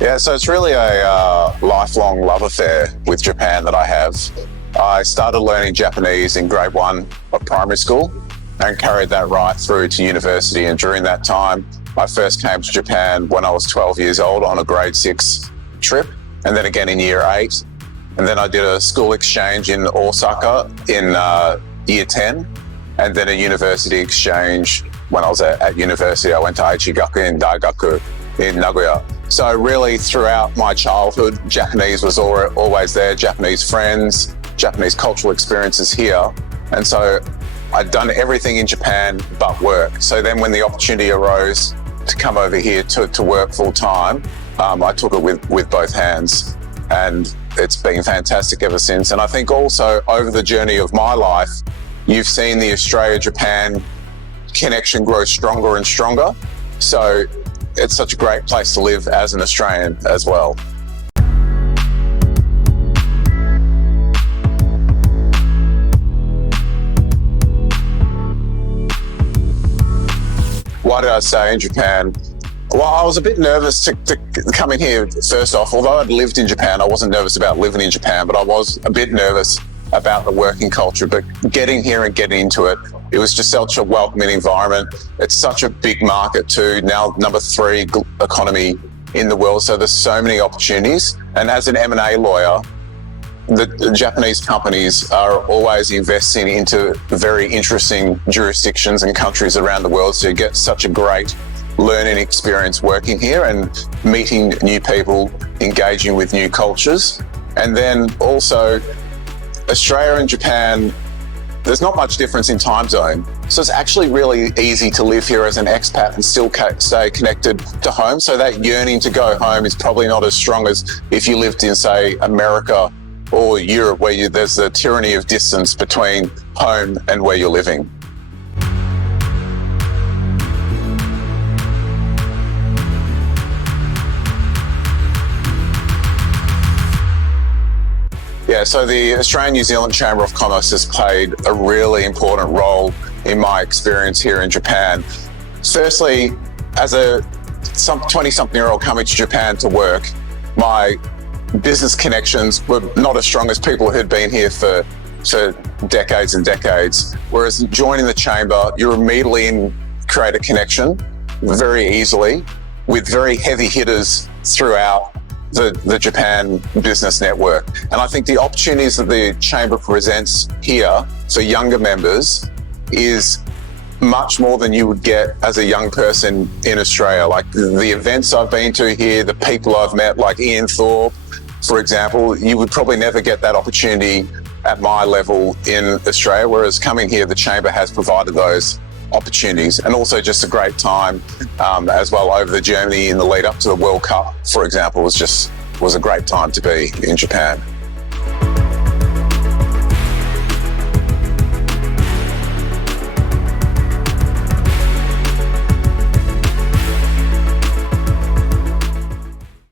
Yeah, so it's really a lifelong love affair with Japan that I have. I started learning Japanese in grade 1 of primary school and carried that right through to university. And during that time, I first came to Japan when I was 12 years old on a grade 6 trip, and then again in year 8. And then I did a school exchange in Osaka in year 10, and then a university exchange when I was at university. I went to Aichigakuin Daigaku in Nagoya. So really throughout my childhood, Japanese was always there, Japanese friends, Japanese cultural experiences here. And so I'd done everything in Japan but work. So then when the opportunity arose to come over here to work full time, I took it with both hands. And it's been fantastic ever since. And I think also over the journey of my life, you've seen the Australia-Japan connection grow stronger and stronger. So it's such a great place to live as an Australian as well. Why did I stay in Japan? Well, I was a bit nervous to come in here first off. Although I'd lived in Japan, I wasn't nervous about living in Japan, but I was a bit nervous about the working culture. But getting here and getting into it, it was just such a welcoming environment. It's such a big market too, now number 3 economy in the world. So there's so many opportunities. And as an M&A lawyer, the Japanese companies are always investing into very interesting jurisdictions and countries around the world. So you get such a great learning experience working here and meeting new people, engaging with new cultures. And then also Australia and Japan, there's not much difference in time zone. So it's actually really easy to live here as an expat and still stay connected to home. So that yearning to go home is probably not as strong as if you lived in, say, America or Europe, where there's the tyranny of distance between home and where you're living. Yeah, so the Australian-New Zealand Chamber of Commerce has played a really important role in my experience here in Japan. Firstly, as a 20-something-year-old coming to Japan to work, my business connections were not as strong as people who'd been here for decades and decades. Whereas joining the chamber, you immediately create a connection very easily with very heavy hitters throughout the Japan business network. And I think the opportunities that the chamber presents here for younger members is much more than you would get as a young person in Australia. Like the events I've been to here, the people I've met, like Ian Thorpe, for example, you would probably never get that opportunity at my level in Australia, whereas coming here, the chamber has provided those opportunities. And also just a great time as well over the Germany in the lead up to the World Cup, for example, was a great time to be in Japan.